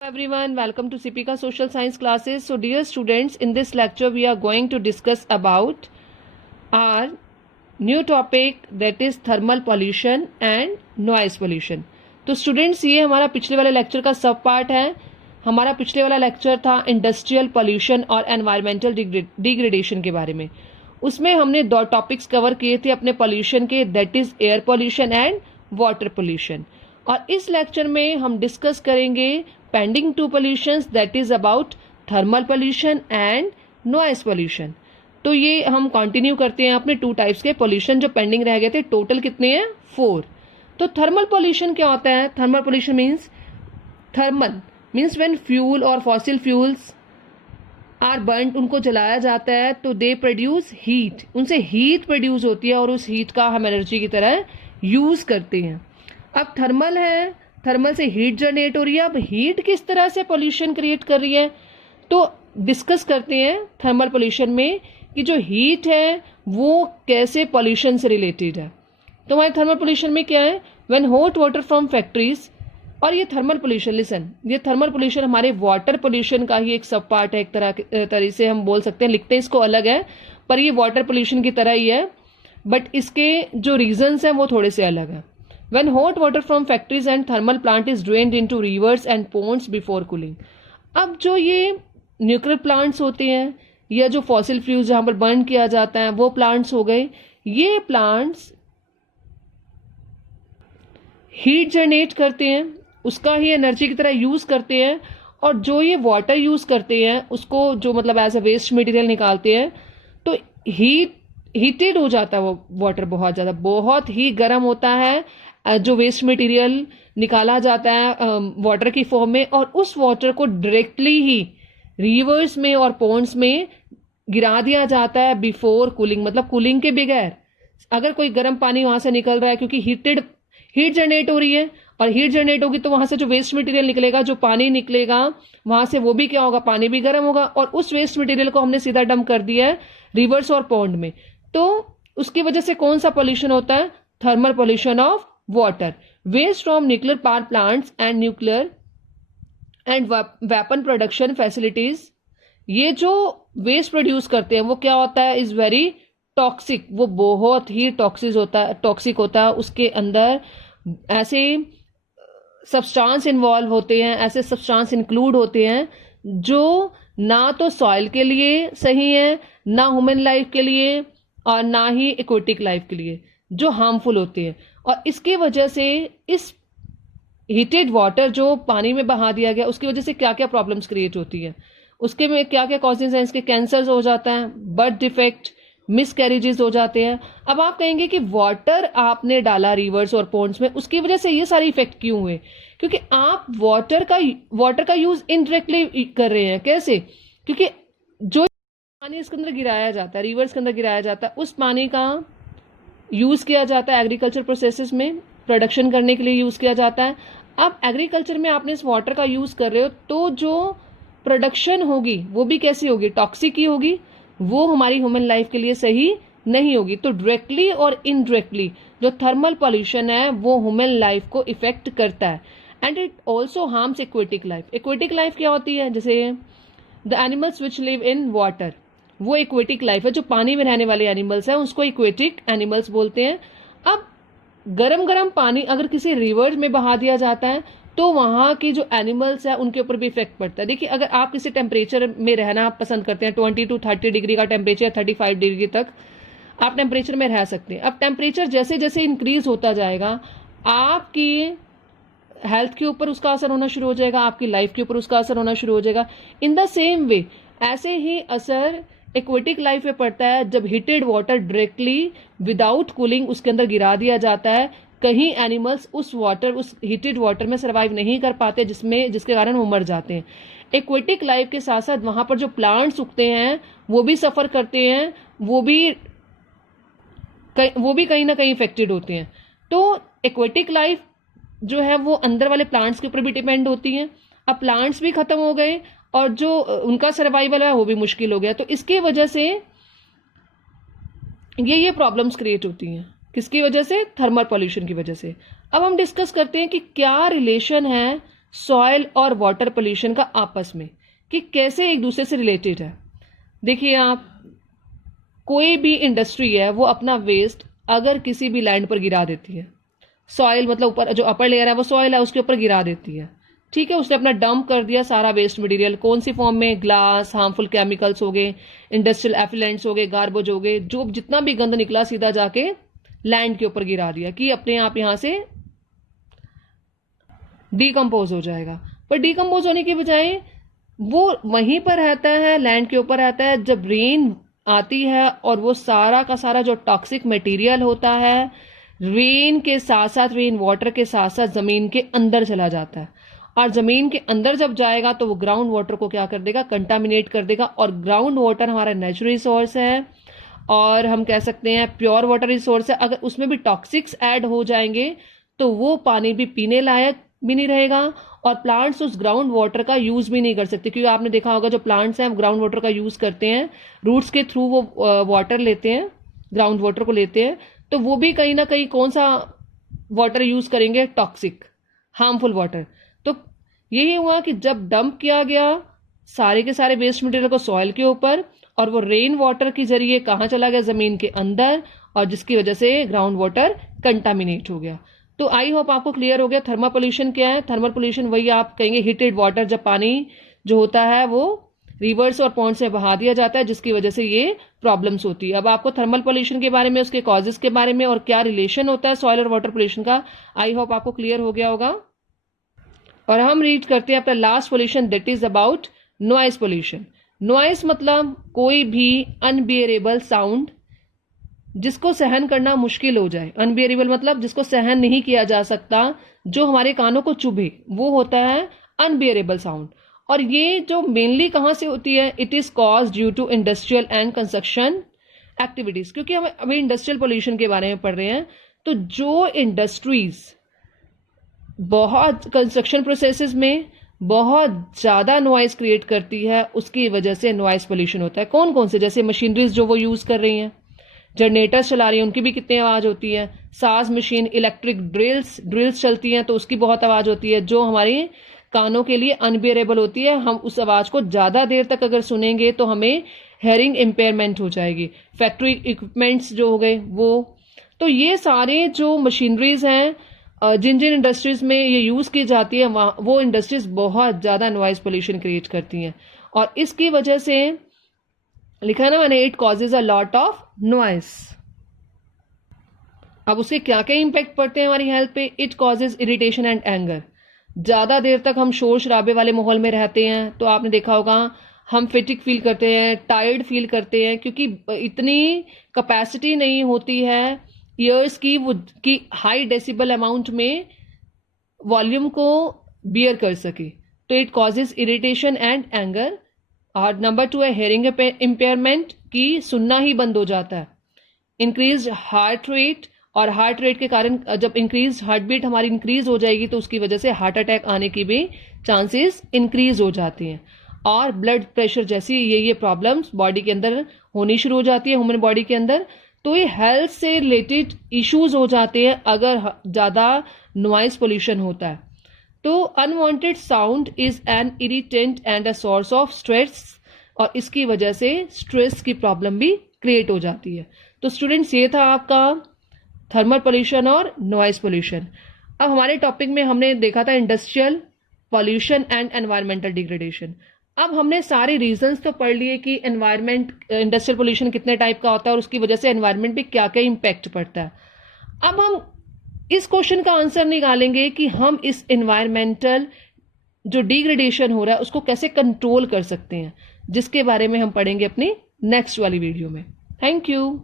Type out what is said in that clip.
Everyone, welcome to Sipika Social Science classes. So dear students, in this lecture we are going to discuss about our new topic, that is thermal pollution and noise pollution. तो students, ये हमारा पिछले वाले lecture का सब part है. हमारा पिछले वाला लेक्चर था इंडस्ट्रियल पोल्यूशन और एनवायरमेंटल डिग्रेडेशन के बारे में. उसमें हमने दो टॉपिक्स कवर किए थे अपने पोल्यूशन के, that is air pollution and water pollution. और इस लेक्चर में हम डिस्कस करेंगे pending to pollutions, that is about thermal pollution and noise pollution. तो ये हम कंटिन्यू करते हैं अपने टू टाइप्स के पोल्यूशन जो पेंडिंग रह गए थे. टोटल कितने हैं? 4. तो थर्मल पोल्यूशन क्या होता है? Thermal pollution means when fuel और फॉसिल फ्यूल्स आर बर्न, उनको जलाया जाता है तो दे प्रोड्यूस हीट, उनसे हीट प्रोड्यूस होती है और उस हीट का हम एनर्जी की तरह यूज करते हैं. अब थर्मल है, थर्मल से हीट जनरेट हो रही है. अब हीट किस तरह से पोल्यूशन क्रिएट कर रही है, तो डिस्कस करते हैं थर्मल पोल्यूशन में कि जो हीट है वो कैसे पोल्यूशन से रिलेटेड है. तो हमारे थर्मल पोल्यूशन में क्या है? When hot water from factories, और ये थर्मल पोल्यूशन, लिसन, ये थर्मल पोल्यूशन हमारे वाटर पोल्यूशन का ही एक सब पार्ट है. एक तरह से हम बोल सकते हैं, लिखते हैं इसको अलग है पर ये वाटर पोल्यूशन की तरह ही है, बट इसके जो रीजंस हैं वो थोड़े से अलग हैं. When hot water from factories and thermal plant is drained into rivers and ponds before cooling. अब जो ये न्यूक्लियर प्लांट्स होते हैं या जो फॉसिल फ्यूल्स जहां पर बर्न किया जाता है वो प्लांट्स हो गए, ये प्लांट्स हीट जनरेट करते हैं, उसका ही एनर्जी की तरह यूज करते हैं. और जो ये वाटर यूज करते हैं उसको जो मतलब एज ए वेस्ट मटेरियल निकालते हैं, तो हीटेड हो जाता है वो वाटर, बहुत ही गर्म होता है जो वेस्ट मटेरियल निकाला जाता है वाटर की फॉर्म में, और उस वाटर को डायरेक्टली ही रिवर्स में और पॉन्ड्स में गिरा दिया जाता है बिफोर कूलिंग, मतलब कूलिंग के बगैर. अगर कोई गर्म पानी वहां से निकल रहा है क्योंकि हीट जनरेट हो रही है, और हीट जनरेट होगी तो वहां से जो वेस्ट मटेरियल निकलेगा, जो पानी निकलेगा वहां से, वो भी क्या होगा? पानी भी गर्म होगा, और उस वेस्ट मटेरियल को हमने सीधा डंप कर दिया है रिवर्स और पॉन्ड में. तो उसकी वजह से कौन सा पॉल्यूशन होता है? Thermal pollution of water. Waste from nuclear power plants and nuclear and weapon production facilities, ये जो वेस्ट प्रोड्यूस करते हैं वो क्या होता है? इज वेरी टॉक्सिक, वो बहुत ही टॉक्सिक होता है. उसके अंदर ऐसे सब्सटेंस इन्वॉल्व होते हैं, ऐसे सब्सटेंस इंक्लूड होते हैं जो ना तो सॉइल के लिए सही है, ना ह्यूमन लाइफ के लिए, और ना ही एक्वेटिक लाइफ के लिए, जो हार्मफुल होते हैं. और इसके वजह से इस हीटेड वाटर जो पानी में बहा दिया गया, उसकी वजह से क्या क्या प्रॉब्लम्स क्रिएट होती है, उसके में क्या क्या कॉजेज हैं? इसके कैंसर्स हो जाता है, बर्थ डिफेक्ट, मिसकैरेजेस हो जाते हैं. अब आप कहेंगे कि वाटर आपने डाला रिवर्स और पॉन्ड्स में, उसकी वजह से ये सारे इफेक्ट क्यों हुए? क्योंकि आप वाटर का यूज इनडायरेक्टली कर रहे हैं. कैसे? क्योंकि जो पानी इसके अंदर गिराया जाता है, रिवर्स के अंदर गिराया जाता है, उस पानी का यूज किया जाता है एग्रीकल्चर प्रोसेसेस में, प्रोडक्शन करने के लिए यूज किया जाता है. अब एग्रीकल्चर में आपने इस वाटर का यूज कर रहे हो, तो जो प्रोडक्शन होगी वो भी कैसी होगी? टॉक्सिक ही होगी, वो हमारी ह्यूमन लाइफ के लिए सही नहीं होगी. तो डायरेक्टली और इनडायरेक्टली जो थर्मल पॉल्यूशन है वो ह्यूमन लाइफ को इफेक्ट करता है. And it also harms aquatic life. Aquatic life क्या होती है? जैसे the animals which live in water, वो एक्वेटिक लाइफ है. जो पानी में रहने वाले एनिमल्स हैं उसको एक्वेटिक एनिमल्स बोलते हैं. अब गरम पानी अगर किसी रिवर में बहा दिया जाता है तो वहां की जो एनिमल्स है उनके ऊपर भी इफेक्ट पड़ता है. देखिए, अगर आप किसी टेम्परेचर में रहना पसंद करते हैं, 20 to 30 डिग्री का टेम्परेचर, 35 डिग्री तक आप टेम्परेचर में रह सकते हैं. अब टेम्परेचर जैसे जैसे इंक्रीज होता जाएगा, आपकी हेल्थ के ऊपर उसका असर होना शुरू हो जाएगा, आपकी लाइफ के ऊपर उसका असर होना शुरू हो जाएगा. इन द सेम वे ऐसे ही असर एक्वेटिक लाइफ में पड़ता है जब heated water directly without cooling उसके अंदर गिरा दिया जाता है. कहीं एनिमल्स उस हीटेड वाटर में सर्वाइव नहीं कर पाते, जिसके कारण वो मर जाते हैं. एक्वेटिक लाइफ के साथ साथ वहां पर जो प्लांट्स उगते हैं वो भी सफर करते हैं, वो भी कहीं ना कहीं इफेक्टेड होते हैं. तो एक्वेटिक लाइफ जो है वो अंदर वाले प्लांट्स के ऊपर भी डिपेंड होती है. अब प्लांट्स भी खत्म हो गए और जो उनका सर्वाइवल है वो भी मुश्किल हो गया. तो इसकी वजह से ये प्रॉब्लम्स क्रिएट होती हैं. किसकी वजह से? थर्मल पॉल्यूशन की वजह से. अब हम डिस्कस करते हैं कि क्या रिलेशन है सॉइल और वाटर पोल्यूशन का आपस में, कि कैसे एक दूसरे से रिलेटेड है। देखिए आप, कोई भी इंडस्ट्री है वो अपना वेस्ट अगर किसी भी लैंड पर गिरा देती है, सॉइल मतलब ऊपर जो अपर लेयर है वो सॉइल है उसके ऊपर गिरा देती है, ठीक है, उसने अपना डंप कर दिया सारा वेस्ट मटेरियल, कौन सी फॉर्म में, ग्लास, हार्मफुल केमिकल्स हो गए, इंडस्ट्रियल एफिलेंट्स हो गए, गार्बेज हो गए, जो जितना भी गंद निकला सीधा जाके लैंड के ऊपर गिरा दिया कि अपने आप यहां से डिकम्पोज हो जाएगा। पर डिकम्पोज होने की बजाय वो वहीं पर रहता है, लैंड के ऊपर रहता है, जब रेन आती है और वो सारा का सारा जो टॉक्सिक मटेरियल होता है रेन के साथ साथ, रेन वाटर के साथ साथ जमीन के अंदर चला जाता है, और जमीन के अंदर जब जाएगा तो वो ग्राउंड वाटर को क्या कर देगा, कंटामिनेट कर देगा। और ग्राउंड वाटर हमारा नेचुरल रिसोर्स है और हम कह सकते हैं प्योर वाटर रिसोर्स है। अगर उसमें भी टॉक्सिक्स ऐड हो जाएंगे तो वो पानी भी पीने लायक भी नहीं रहेगा और प्लांट्स उस ग्राउंड वाटर का यूज भी नहीं कर सकते, क्योंकि आपने देखा होगा जो प्लांट्स हैं ग्राउंड वाटर का यूज करते हैं, रूट्स के थ्रू वो वाटर लेते हैं, ग्राउंड वाटर को लेते हैं, तो वो भी कहीं ना कहीं कौन सा वाटर यूज करेंगे, टॉक्सिक, हार्मफुल वाटर। तो यही हुआ कि जब डंप किया गया सारे के सारे वेस्ट मटेरियल को सॉइल के ऊपर, और वो रेन वाटर के जरिए कहाँ चला गया, जमीन के अंदर, और जिसकी वजह से ग्राउंड वाटर कंटामिनेट हो गया। तो आई होप आपको क्लियर हो गया थर्मल पोल्यूशन क्या है। थर्मल पोल्यूशन वही आप कहेंगे हीटेड वाटर, जब पानी जो होता है वो रिवर्स और पॉन्ड से बहा दिया जाता है, जिसकी वजह से ये प्रॉब्लम्स होती है। अब आपको थर्मल पोल्यूशन के बारे में, उसके कॉजेस के बारे में और क्या रिलेशन होता है सॉइल और वाटर पोल्यूशन का, आई होप आपको क्लियर हो गया होगा। और हम रीड करते हैं अपना last pollution, that is about noise pollution. Noise मतलब कोई भी अनबियरेबल साउंड जिसको सहन करना मुश्किल हो जाए, अनबियरेबल मतलब जिसको सहन नहीं किया जा सकता, जो हमारे कानों को चुभे, वो होता है अनबियरेबल साउंड। और ये जो मेनली कहां से होती है, it is cause due to industrial and construction activities. क्योंकि हम अभी इंडस्ट्रियल पोल्यूशन के बारे में पढ़ रहे हैं, तो जो इंडस्ट्रीज बहुत कंस्ट्रक्शन प्रोसेसेस में बहुत ज्यादा नॉइज क्रिएट करती है, उसकी वजह से नॉइज पोल्यूशन होता है। कौन कौन से, जैसे मशीनरीज जो वो यूज कर रही हैं, जनरेटर्स चला रही हैं, उनकी भी कितनी आवाज होती है, साज मशीन, इलेक्ट्रिक ड्रिल्स चलती हैं तो उसकी बहुत आवाज होती है, जो हमारी कानों के लिए अनबियरेबल होती है। हम उस आवाज को ज्यादा देर तक अगर सुनेंगे तो हमें हेयरिंग इम्पेयरमेंट हो जाएगी। फैक्ट्री इक्विपमेंट्स जो हो गए वो, तो ये सारे जो मशीनरीज हैं जिन जिन इंडस्ट्रीज में ये यूज की जाती है, वो इंडस्ट्रीज बहुत ज्यादा नॉइज पोल्यूशन क्रिएट करती हैं, और इसकी वजह से लिखा है ना मैंने, it causes a lot of noise. अब उसके क्या क्या इंपैक्ट पड़ते हैं हमारी हेल्थ पे, it causes irritation and anger. ज्यादा देर तक हम शोर शराबे वाले माहौल में रहते हैं तो आपने देखा होगा हम फेटिक फील करते हैं, टायर्ड फील करते हैं, क्योंकि इतनी कैपेसिटी नहीं होती है ईयर्स की वो की हाई डेसिबल अमाउंट में वॉल्यूम को बियर कर सके। तो it causes irritation and anger. और नंबर 2 है हेयरिंग इम्पेयरमेंट, की सुनना ही बंद हो जाता है। इंक्रीज हार्ट रेट, और हार्ट रेट के कारण जब इंक्रीज हार्ट बीट हमारी इंक्रीज हो जाएगी तो उसकी वजह से हार्ट अटैक आने की भी चांसेस इंक्रीज हो जाते हैं। और ब्लड प्रेशर जैसी ये प्रॉब्लम्स बॉडी के अंदर होनी शुरू हो जाती है, ह्यूमन बॉडी के अंदर। तो ये हेल्थ से रिलेटेड इश्यूज हो जाते हैं अगर ज्यादा नॉइज पोल्यूशन होता है। तो unwanted sound is an irritant and a source of stress, और इसकी वजह से स्ट्रेस की प्रॉब्लम भी क्रिएट हो जाती है। तो स्टूडेंट्स, ये था आपका थर्मल पोल्यूशन और नॉइज पोल्यूशन। अब हमारे टॉपिक में हमने देखा था industrial pollution and environmental degradation. अब हमने सारे रीजंस तो पढ़ लिए कि एनवायरमेंट, इंडस्ट्रियल पोल्यूशन कितने टाइप का होता है और उसकी वजह से एनवायरमेंट पे क्या क्या इंपैक्ट पड़ता है। अब हम इस क्वेश्चन का आंसर निकालेंगे कि हम इस एनवायरमेंटल जो डिग्रेडेशन हो रहा है उसको कैसे कंट्रोल कर सकते हैं, जिसके बारे में हम पढ़ेंगे अपनी नेक्स्ट वाली वीडियो में। Thank you.